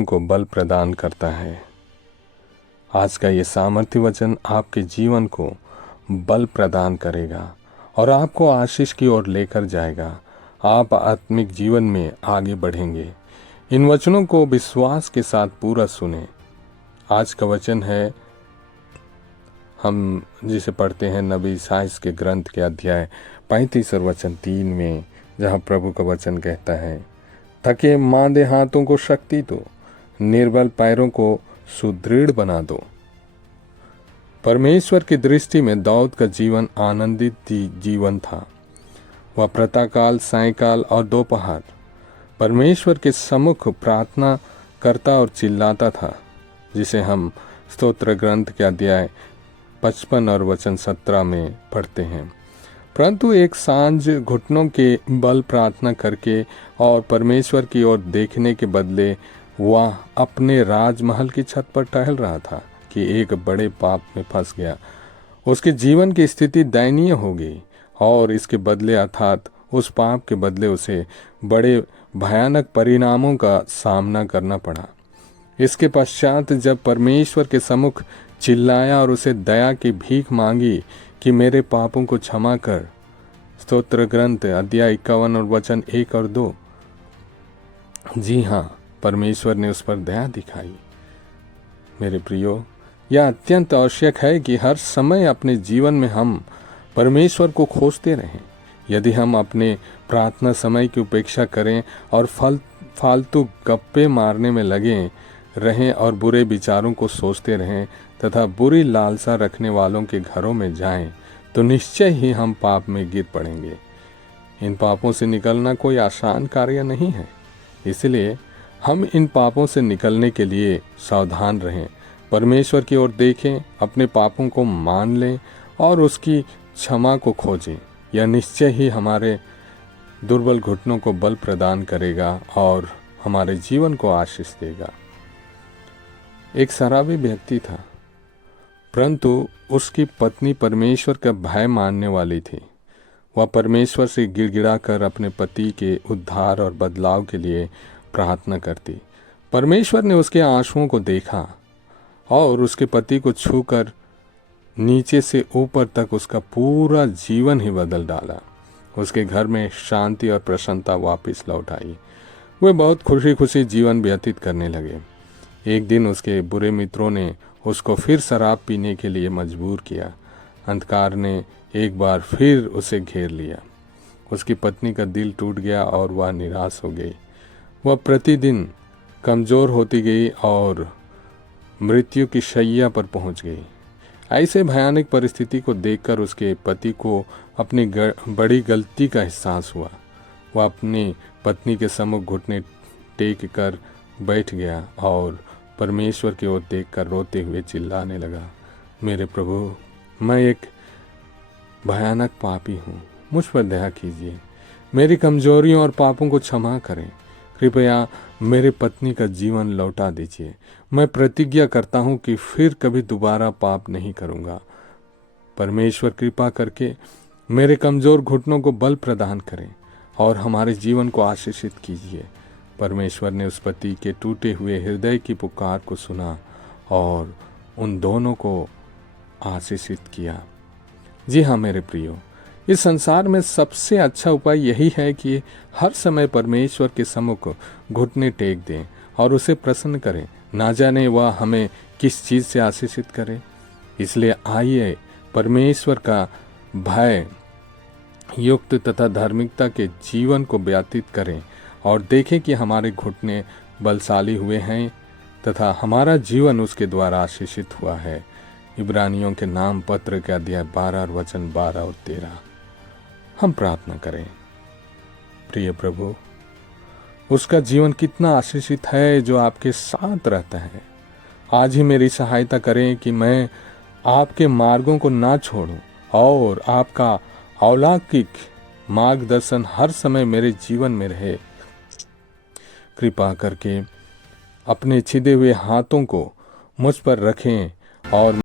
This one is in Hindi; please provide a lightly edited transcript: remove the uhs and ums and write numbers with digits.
घुटनों को बल प्रदान करता है। आज का ये सामर्थ्य वचन आपके जीवन को बल प्रदान करेगा और आपको आशीष की ओर लेकर जाएगा। आप आत्मिक जीवन में आगे बढ़ेंगे। इन वचनों को विश्वास के साथ पूरा सुने। आज का वचन है, हम जिसे पढ़ते हैं नबी इसाइयाह के ग्रंथ के अध्याय 35 और वचन 3 में, जहाँ प्रभु का वचन कहता है, थके मांदे हाथों को शक्ति दो, निर्बल पैरों को सुदृढ़ बना दो। परमेश्वर की दृष्टि में दाऊद का जीवन आनंदित जीवन था। वह प्रातःकाल, सायंकाल और दोपहर परमेश्वर के सम्मुख प्रार्थना करता और चिल्लाता था, जिसे हम स्तोत्र ग्रंथ के अध्याय 55 और वचन 17 में पढ़ते हैं। परंतु एक सांझ घुटनों के बल प्रार्थना करके और परमेश्वर की ओर देखने के बदले वह अपने राजमहल की छत पर टहल रहा था कि एक बड़े पाप में फंस गया। उसके जीवन की स्थिति दयनीय हो गई और इसके बदले अर्थात उस पाप के बदले उसे बड़े भयानक परिणामों का सामना करना पड़ा। इसके पश्चात जब परमेश्वर के सम्मुख चिल्लाया और उसे दया की भीख मांगी कि मेरे पापों को क्षमा कर, स्तोत्र ग्रंथ अध्याय 51 और वचन 1 और 2, जी हाँ, परमेश्वर ने उस पर दया दिखाई। मेरे प्रियो, यह अत्यंत आवश्यक है कि हर समय अपने जीवन में हम परमेश्वर को खोजते रहें। यदि हम अपने प्रार्थना समय की उपेक्षा करें और फालतू गप्पे मारने में लगे रहें और बुरे विचारों को सोचते रहें तथा बुरी लालसा रखने वालों के घरों में जाएं, तो निश्चय ही हम पाप में गिर पड़ेंगे। इन पापों से निकलना कोई आसान कार्य नहीं है, इसलिए हम इन पापों से निकलने के लिए सावधान रहें, परमेश्वर की ओर देखें, अपने पापों को मान लें और उसकी क्षमा को खोजें। यह निश्चय ही हमारे दुर्बल घुटनों को बल प्रदान करेगा और हमारे जीवन को आशीष देगा। एक शराबी व्यक्ति था, परंतु उसकी पत्नी परमेश्वर का भय मानने वाली थी। वह परमेश्वर से गिड़गिड़ाकर अपने पति के उद्धार और बदलाव के लिए प्रार्थना करती। परमेश्वर ने उसके आंसुओं को देखा और उसके पति को छूकर नीचे से ऊपर तक उसका पूरा जीवन ही बदल डाला। उसके घर में शांति और प्रसन्नता वापस लौट आई। वे बहुत खुशी खुशी जीवन व्यतीत करने लगे। एक दिन उसके बुरे मित्रों ने उसको फिर शराब पीने के लिए मजबूर किया। अंधकार ने एक बार फिर उसे घेर लिया। उसकी पत्नी का दिल टूट गया और वह निराश हो गई। वह प्रतिदिन कमज़ोर होती गई और मृत्यु की शैया पर पहुंच गई। ऐसे भयानक परिस्थिति को देखकर उसके पति को अपनी बड़ी गलती का एहसास हुआ। वह अपनी पत्नी के सम्मुख घुटने टेक कर बैठ गया और परमेश्वर की ओर देखकर रोते हुए चिल्लाने लगा, मेरे प्रभु, मैं एक भयानक पापी हूँ, मुझ पर दया कीजिए, मेरी कमजोरियों और पापों को क्षमा करें, कृपया मेरे पत्नी का जीवन लौटा दीजिए। मैं प्रतिज्ञा करता हूँ कि फिर कभी दोबारा पाप नहीं करूँगा। परमेश्वर कृपा करके मेरे कमज़ोर घुटनों को बल प्रदान करें और हमारे जीवन को आशीषित कीजिए। परमेश्वर ने उस पति के टूटे हुए हृदय की पुकार को सुना और उन दोनों को आशीषित किया। जी हाँ मेरे प्रियो, इस संसार में सबसे अच्छा उपाय यही है कि हर समय परमेश्वर के सम्मुख घुटने टेक दें और उसे प्रसन्न करें। ना जाने वह हमें किस चीज़ से आशीषित करे। इसलिए आइए परमेश्वर का भय युक्त तथा धार्मिकता के जीवन को व्यतीत करें और देखें कि हमारे घुटने बलशाली हुए हैं तथा हमारा जीवन उसके द्वारा आशीषित हुआ है। इब्रानियों के नाम पत्र के अध्याय 12 और वचन 12 और 13। हम प्रार्थना करें। प्रिय प्रभु, उसका जीवन कितना आशीषित है जो आपके साथ रहता है। आज ही मेरी सहायता करें कि मैं आपके मार्गों को ना छोड़ूं और आपका अलौकिक मार्गदर्शन हर समय मेरे जीवन में रहे। कृपा करके अपने छिदे हुए हाथों को मुझ पर रखें और